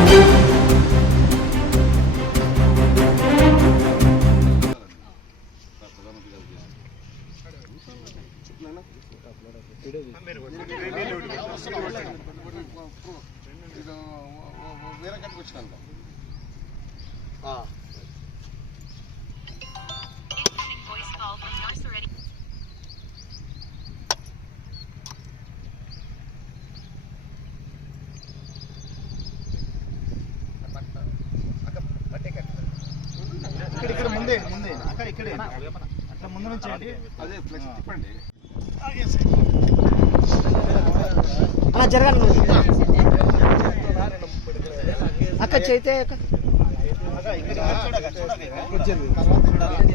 ఇది వేరే కట్టుకు వచ్చినాను voice call from North Serenity. ఇక్కడ ఇక్కడ ముందే ముందే. అక్కడ ఇక్కడే. అట్లా ముందు నుంచి అదే ఫ్లెక్స్ తిప్పండి. అలా జరగాలి. అక్క చేతే అక్క. ఇక్కడ చూడక చూడక. తర్వాత చూడాలి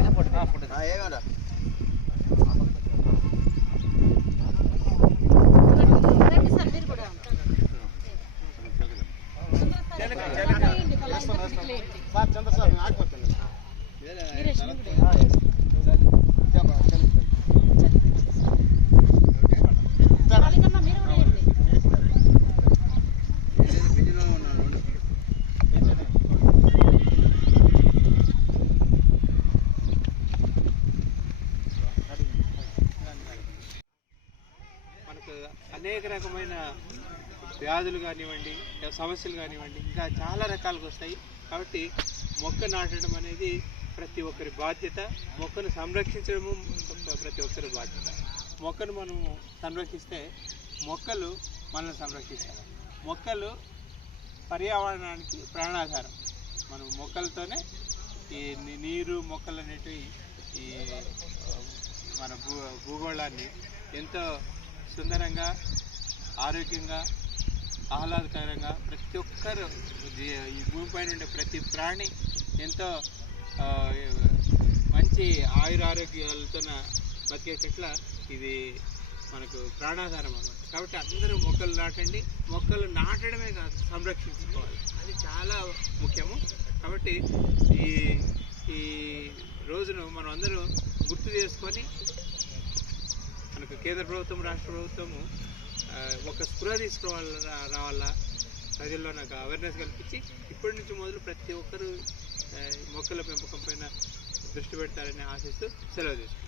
అనేక రకమైన వ్యాధులు కానివ్వండి సమస్యలు కానివ్వండి ఇంకా చాలా రకాలుగా వస్తాయి. కాబట్టి మొక్క నాటడం అనేది ప్రతి ఒక్కరి బాధ్యత. మొక్కను సంరక్షించడము ప్రతి ఒక్కరి బాధ్యత. మొక్కను మనము సంరక్షిస్తే మొక్కలు మనల్ని సంరక్షిస్తాయి. మొక్కలు పర్యావరణానికి ప్రాణాధారం. మనం మొక్కలతోనే ఈ నీరు మొక్కలు అనేటివి ఈ మన భూ భూగోళాన్ని ఎంతో సుందరంగా ఆరోగ్యంగా ఆహ్లాదకరంగా ప్రతి ఒక్కరు ఈ ఈ భూమిపైన ఉండే ప్రతి ప్రాణి ఎంతో మంచి ఆయురారోగ్యాలతో బతికేటట్ల ఇది మనకు ప్రాణాధారం అన్నమాట. కాబట్టి అందరూ మొక్కలు నాటండి. మొక్కలు నాటడమే కాదు సంరక్షించుకోవాలి. అది చాలా ముఖ్యము. కాబట్టి ఈ ఈ రోజును మనం అందరూ గుర్తు చేసుకొని మనకు కేంద్ర ప్రభుత్వం రాష్ట్ర ప్రభుత్వము ఒక స్పృహ తీసుకోవాలి రావాలా? ప్రజల్లో నాకు అవేర్నెస్ కల్పించి ఇప్పటి నుంచి మొదలు ప్రతి ఒక్కరూ మొక్కల పెంపకం పైన దృష్టి పెడతారని ఆశిస్తూ సెలవు తీసుకుంటాను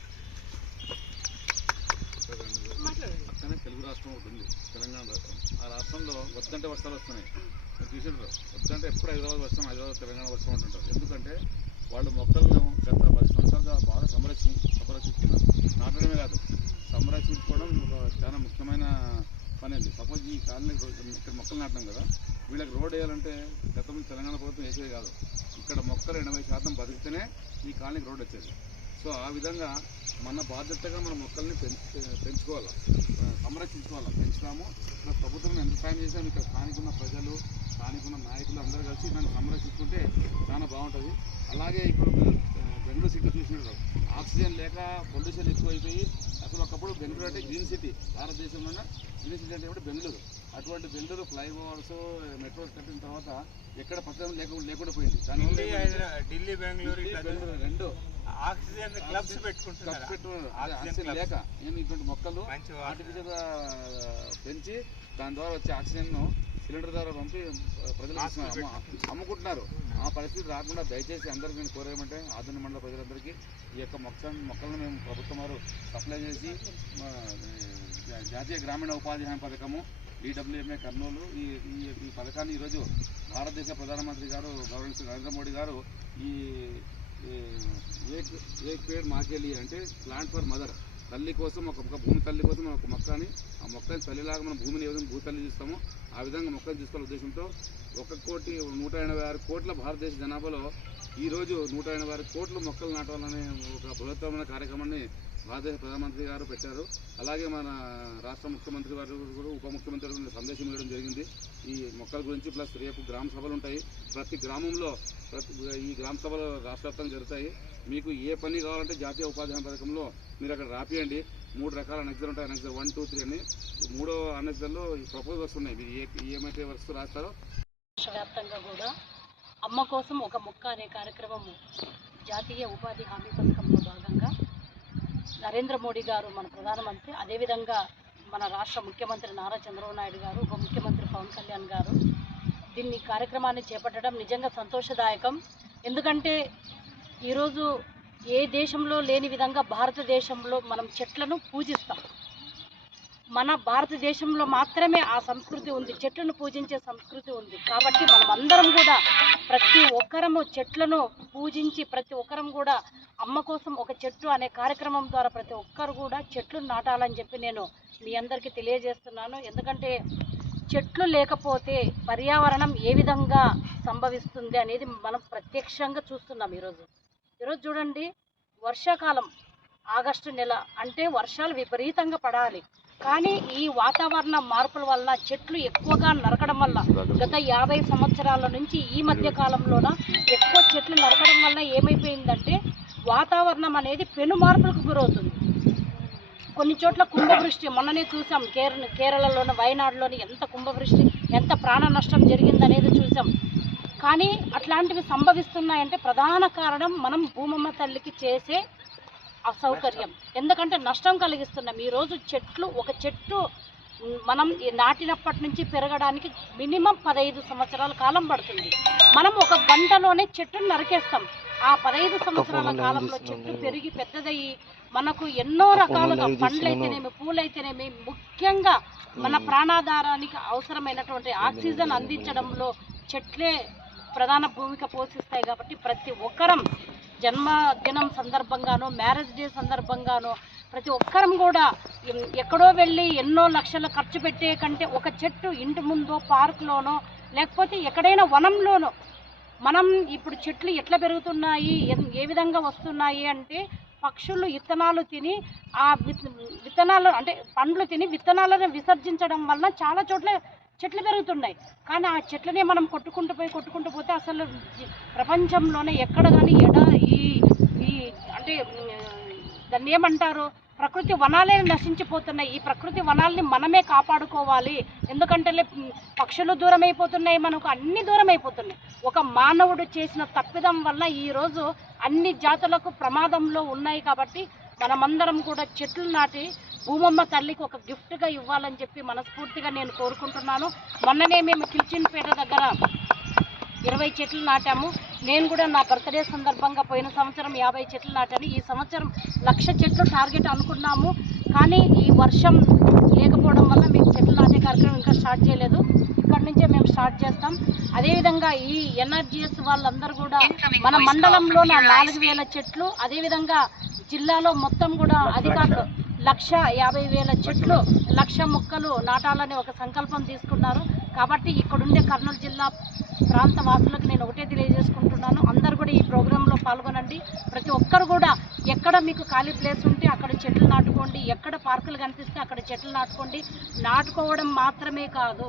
పక్కనే తెలుగు రాష్ట్రం ఒకటి ఉంది తెలంగాణ రాష్ట్రం. ఆ రాష్ట్రంలో వద్దంటే వర్షాలు వస్తున్నాయి. మీరు చూసిండ్రు వద్దంటే ఎప్పుడు హైదరాబాద్ వర్షం హైదరాబాద్ తెలంగాణ వర్షం అంటుంటారు ఎందుకంటే వాళ్ళు మొక్కలను గత పది సంవత్సరాలుగా బాగా సంరక్షి సంరక్షిస్తున్నారు నాటడమే కాదు సంరక్షించుకోవడం ఒక చాలా ముఖ్యమైన పని అది సపోజ్ ఈ కాలనీ ఇక్కడ మొక్కలు నాటడం కదా వీళ్ళకి రోడ్ వేయాలంటే గతంలో తెలంగాణ ప్రభుత్వం వేసేది కాదు. ఇక్కడ మొక్కలు ఎనభై శాతం బతికితేనే ఈ కాలనీకి రోడ్ వచ్చేది. సో ఆ విధంగా మన బాధ్యతగా మన మొక్కల్ని పెంచు పెంచుకోవాలి సంరక్షించుకోవాలి పెంచుతాము. ఇక్కడ ప్రభుత్వం ఎంత సాయం చేసాము ఇక్కడ స్థానికున్న ప్రజలు స్థానికున్న నాయకులు అందరూ కలిసి దాన్ని సంరక్షించుకుంటే చాలా బాగుంటుంది. అలాగే ఇప్పుడు బెంగళూరు సిటీ చూసినారు ఆక్సిజన్ లేక పొల్యూషన్ ఎక్కువైపోయి అసలు ఒకప్పుడు బెంగళూరు అంటే గ్రీన్ సిటీ. భారతదేశంలోనే? గ్రీన్ సిటీ అంటే కూడా బెంగళూరు. అటువంటి బెంగళూరు ఫ్లైఓవర్స్ మెట్రోస్ కట్టిన తర్వాత ఎక్కడ పక్కన లేకుండా లేకుండా పోయింది. ఢిల్లీ బెంగళూరు రెండు. ఆక్సిజన్ క్లబ్స్ పెట్టుకుంటున్నారు? ఆక్సిజన్. లేక నేను ఇటువంటి మొక్కలు. ఆర్టిఫిషియల్ పెంచి దాని ద్వారా వచ్చే ఆక్సిజన్ను సిలిండర్ ద్వారా పంపి. అమ్మ- అమ్ముకుంటున్నారు. ఆ పరిస్థితి రాకుండా దయచేసి అందరికీ నేను కోరేయమంటే ఆధునిక మండల ప్రజలందరికీ ఈ యొక్క మొక్క మొక్కలను మేము ప్రభుత్వం వారు సప్లై చేసి జాతీయ గ్రామీణ ఉపాధి హామీ పథకము ఈడబ్ల్యూఎంఏ కర్నూలు ఈ ఈ ఈ పథకాన్ని ఈరోజు భారతదేశ ప్రధానమంత్రి గారు గౌరవ నరేంద్ర మోడీ గారు ఈ ఏక్ ఏక్ పేడ్ మాకేలి అంటే ప్లాంట్ ఫర్ మదర్ తల్లి కోసం ఒక భూమి తల్లి కోసం మనం ఒక మొక్కని ఆ మొక్కని తల్లిలాగా మనం భూమిని ఏ విధంగా భూతల్లి చూస్తామో ఆ విధంగా మొక్కలు తీసుకోవాల ఉద్దేశంతో ఒక కోటి నూట ఎనభై ఆరు కోట్ల భారతదేశ జనాభాలో ఈ రోజు నూట ఎనభై కోట్లు కోట్ల మొక్కలు నాటాలనే ఒక బృహత్తమైన కార్యక్రమాన్ని భారతదేశ ప్రధానమంత్రి గారు పెట్టారు. అలాగే మన రాష్ట్ర ముఖ్యమంత్రి గారు కూడా ఉప ముఖ్యమంత్రి గారు సందేశం ఇవ్వడం జరిగింది. ఈ మొక్కల గురించి ప్లస్ రేపు గ్రామ సభలు ఉంటాయి. ప్రతి గ్రామంలో ప్రతి ఈ గ్రామ సభలు రాష్ట్ర జరుగుతాయి. మీకు ఏ పని కావాలంటే జాతీయ ఉపాధి హామీ పథకంలో మీరు అక్కడ రాపియండి. మూడు రకాల అనెక్సర్ ఉంటాయి. అనెక్సర్ వన్ టూ త్రీ అని. మూడో అనెక్సర్లో ప్రపోజల్స్ వస్తున్నాయి మీరు ఏ ఏమైతే వర్క్స్ రాస్తారో. రాష్ట్ర వ్యాప్తంగా కూడా అమ్మ కోసం ఒక మొక్క అనే కార్యక్రమము జాతీయ ఉపాధి హామీ పథకంలో భాగంగా నరేంద్ర మోడీ గారు మన ప్రధానమంత్రి అదేవిధంగా మన రాష్ట్ర ముఖ్యమంత్రి నారా చంద్రబాబు నాయుడు గారు ఉప ముఖ్యమంత్రి పవన్ కళ్యాణ్ గారు. దీన్ని కార్యక్రమాన్ని చేపట్టడం నిజంగా సంతోషదాయకం. ఎందుకంటే ఈరోజు ఏ దేశంలో లేని విధంగా భారతదేశంలో మనం చెట్లను పూజిస్తాం. మన భారతదేశంలో మాత్రమే ఆ సంస్కృతి ఉంది. చెట్లను పూజించే సంస్కృతి ఉంది. కాబట్టి మనం అందరం కూడా ప్రతి ఒక్కరము చెట్లను పూజించి ప్రతి ఒక్కరం కూడా అమ్మ కోసం ఒక చెట్టు అనే కార్యక్రమం ద్వారా ప్రతి ఒక్కరు కూడా చెట్లు నాటాలని చెప్పి నేను మీ అందరికీ తెలియజేస్తున్నాను. ఎందుకంటే చెట్లు లేకపోతే పర్యావరణం ఏ విధంగా సంభవిస్తుంది అనేది మనం ప్రత్యక్షంగా చూస్తున్నాం ఈరోజు. ఈరోజు చూడండి వర్షాకాలం ఆగస్టు నెల అంటే వర్షాలు విపరీతంగా పడాలి. కానీ ఈ వాతావరణ మార్పుల వల్ల చెట్లు ఎక్కువగా నరకడం వల్ల గత యాభై సంవత్సరాల నుంచి ఈ మధ్య కాలంలోన ఎక్కువ చెట్లు నరకడం వల్ల ఏమైపోయిందంటే వాతావరణం అనేది పెను మార్పులకు గురవుతుంది. కొన్ని చోట్ల కుంభవృష్టి మొన్ననే చూసాం. కేరళ కేరళలోని వయనాడులోని ఎంత కుంభవృష్టి ఎంత ప్రాణ నష్టం జరిగిందనేది చూసాం. కానీ అట్లాంటివి సంభవిస్తున్నాయంటే ప్రధాన కారణం మనం భూమమ్మ తల్లికి చేసే అసౌకర్యం. ఎందుకంటే నష్టం కలిగిస్తున్నాం ఈరోజు చెట్లు ఒక చెట్టు మనం నాటినప్పటి నుంచి పెరగడానికి మినిమం పదహైదు సంవత్సరాల కాలం పడుతుంది. మనం ఒక గంటలోనే చెట్టును నరికేస్తాం. ఆ పదహైదు సంవత్సరాల కాలంలో చెట్టు పెరిగి పెద్దదయ్యి మనకు ఎన్నో రకాలుగా పండ్లైతేనేమి పూలైతేనేమి ముఖ్యంగా మన ప్రాణాధారానికి అవసరమైనటువంటి ఆక్సిజన్ అందించడంలో చెట్లే ప్రధాన భూమిక పోషిస్తాయి కాబట్టి ప్రతి ఒక్కరం జన్మదినం సందర్భంగానో మ్యారేజ్ డే సందర్భంగానో ప్రతి ఒక్కరం కూడా ఎక్కడో వెళ్ళి ఎన్నో లక్షలు ఖర్చు పెట్టే కంటే ఒక చెట్టు ఇంటి ముందో పార్క్లోనో లేకపోతే ఎక్కడైనా వనంలోనో మనం ఇప్పుడు చెట్లు ఎట్లా పెరుగుతున్నాయి ఎన్- ఏ విధంగా వస్తున్నాయి అంటే పక్షులు విత్తనాలు తిని ఆ విత్- విత్తనాలు అంటే పండ్లు తిని విత్తనాలను విసర్జించడం వలన చాలా చోట్ల చెట్లు పెరుగుతున్నాయి. కానీ ఆ చెట్లనే మనం కొట్టుకుంటూ పోయి కొట్టుకుంటూ పోతే అసలు ప్రపంచంలోనే ఎక్కడ కానీ ఎడ దాన్ని ఏమంటారు? ప్రకృతి వనాలే నశించిపోతున్నాయి. ఈ ప్రకృతి వనాల్ని మనమే కాపాడుకోవాలి. ఎందుకంటే పక్షులు దూరం అయిపోతున్నాయి మనకు అన్ని దూరం అయిపోతున్నాయి ఒక మానవుడు చేసిన తప్పిదం వల్ల ఈరోజు అన్ని జాతులకు ప్రమాదంలో ఉన్నాయి కాబట్టి మనమందరం కూడా చెట్లు నాటి భూమమ్మ తల్లికి ఒక గిఫ్ట్గా ఇవ్వాలని చెప్పి మనస్ఫూర్తిగా నేను కోరుకుంటున్నాను. మొన్ననే మేము కిల్చిన్పేట దగ్గర ఇరవై చెట్లు నాటాము. నేను కూడా నా బర్త్డే సందర్భంగా పోయిన సంవత్సరం యాభై చెట్లు నాటాను ఈ సంవత్సరం లక్ష చెట్లు టార్గెట్ అనుకున్నాము. కానీ ఈ వర్షం లేకపోవడం వల్ల మేము చెట్లు నాటే కార్యక్రమం ఇంకా స్టార్ట్ చేయలేదు. ఇక్కడి నుంచే మేము స్టార్ట్ చేస్తాం. అదేవిధంగా ఈ ఎన్ఆర్జిఎస్ వాళ్ళందరూ కూడా మన మండలంలో నాలుగు వేల చెట్లు అదేవిధంగా జిల్లాలో మొత్తం కూడా అధికారులు లక్ష యాభై వేల చెట్లు లక్ష మొక్కలు నాటాలని ఒక సంకల్పం తీసుకున్నారు. కాబట్టి ఇక్కడుండే కర్నూలు జిల్లా ప్రాంత వాసులకు నేను ఒకటే తెలియజేసుకుంటున్నాను. అందరూ కూడా ఈ ప్రోగ్రాంలో పాల్గొనండి. ప్రతి ఒక్కరు కూడా ఎక్కడ మీకు ఖాళీ ప్లేస్ ఉంటే అక్కడ చెట్లు నాటుకోండి. ఎక్కడ పార్కులు కనిపిస్తే అక్కడ చెట్లు నాటుకోండి. నాటుకోవడం మాత్రమే కాదు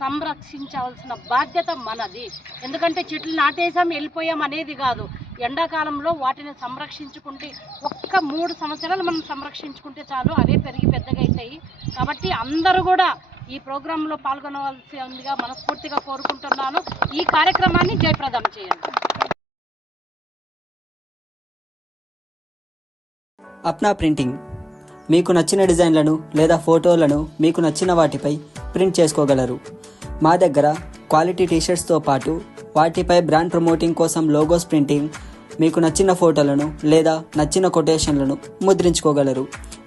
సంరక్షించాల్సిన బాధ్యత మనది. ఎందుకంటే చెట్లు నాటేసాం వెళ్ళిపోయాం అనేది కాదు. ఎండాకాలంలో వాటిని సంరక్షించుకుంటే ఒక్క మూడు సంవత్సరాలు మనం సంరక్షించుకుంటే చాలు అవే పెరిగి పెద్దగా అవుతాయి. కాబట్టి అందరూ కూడా ఈ ప్రోగ్రాంలో పాల్గొనవలసిందిగా మనస్ఫూర్తిగా కోరుకుంటున్నాను. ఈ కార్యక్రమాన్ని జయప్రదం చేయండి. అప్నా ప్రింటింగ్. మీకు నచ్చిన డిజైన్లను లేదా ఫోటోలను మీకు నచ్చిన వాటిపై ప్రింట్ చేసుకోగలరు. మా దగ్గర క్వాలిటీ టీషర్ట్స్తో పాటు వాటిపై బ్రాండ్ ప్రమోటింగ్ కోసం లోగోస్ ప్రింటింగ్ మీకు నచ్చిన ఫోటోలను లేదా నచ్చిన కొటేషన్లను ముద్రించుకోగలరు.